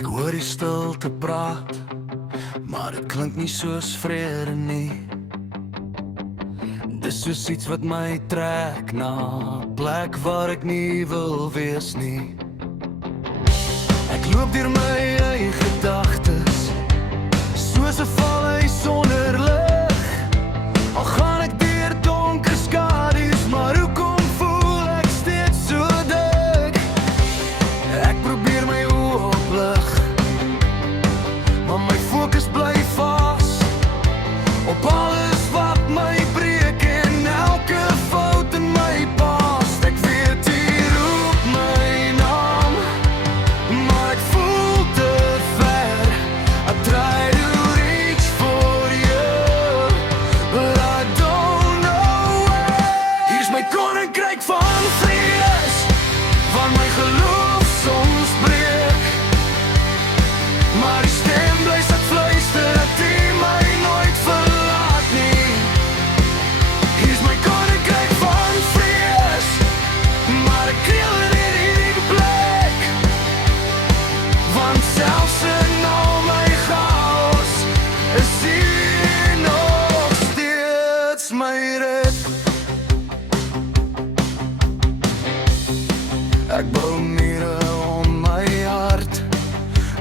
Ek hoor die stilte praat, maar dit klink nie soos vrede nie. Dis soos iets wat my trek na 'n plek waar ek nie wil wees nie. Ek loop deur my eie gedagtes, soos 'n valhuis sonder lig. Al gaan ek deur donker skadu's, maar hoekom voel ek steeds so dik? Ek probeer my oë oplig, maar my fokus bly vas op alles wat my breek en elke fout in my past. Ek weet jy roep my naam, maar ek voel te ver. I try to reach for you, but I don't know where. Hier is my koninkryk van vrees, waar my geloof soms breek, maar die stem bly steeds fluister dat jy my nooit verlaat nie. Hier is my koninkryk van vrees, maar ek kreel in hierdie plek, want selfs in al my chaos is hier nog steeds my rit. Ek bou mure om my hart,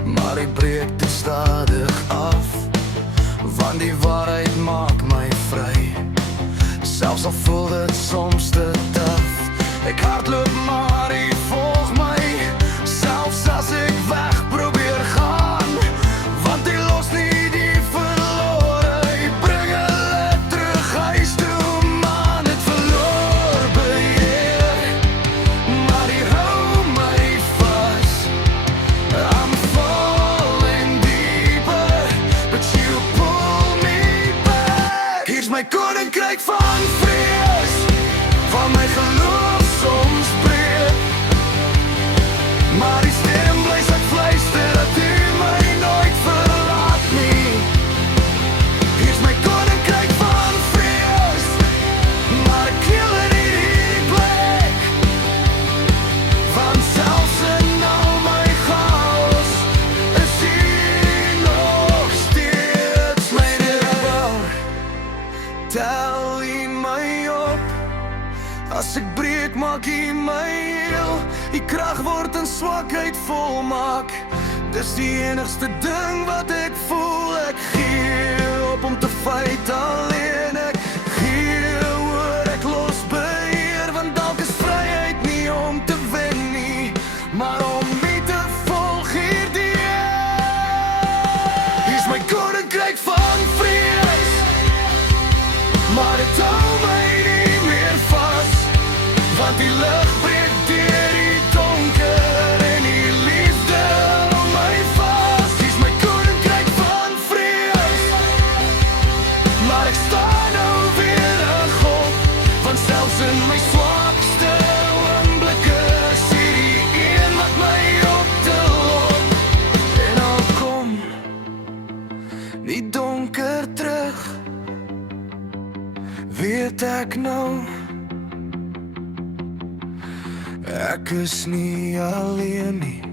maar die breek te stadig af, want die waarheid maak my vry, selfs al voel dit soms te taaf. Ek hardloop maar jy volg my, selfs as ek weg probeer gaan, want jy los nie die verlore, jy bring hulle terug huis toe. Man, het verloor beheer, maar jy hou my vas. I'm falling deeper, but you pull me back. Hier is my koninkryk van vrees, waar my geloof soms breek, maar die stem bly steeds fluister dat jy my nooit verlaat nie. Hier is my koninkryk van vrees, maar ek kreel in hierdie plek, want selfs in al my chaos is hier nog steeds my rit. Tel jy my op, as ek breek maak jy my heel, die krag word in swakheid volmaak, dis die enigste ding wat ek voel. Ek gee op om te fight alleen, ek gee oor, ek los beheer, want dalk is vryheid nie om te wen nie, maar om nie te volg hierdie een. Hier is my koninkryk van vrees, maar dit hou my nie meer vas, want die lig breek deur die donker en die liefde hou my vas. Hier is my koninkryk van vrees, maar ek staan nou weer op, want selfs in my swakste oomblikke is hierdie een wat my op te lok. En al kom die donker terug, weet ek nou, ek is nie alleen nie.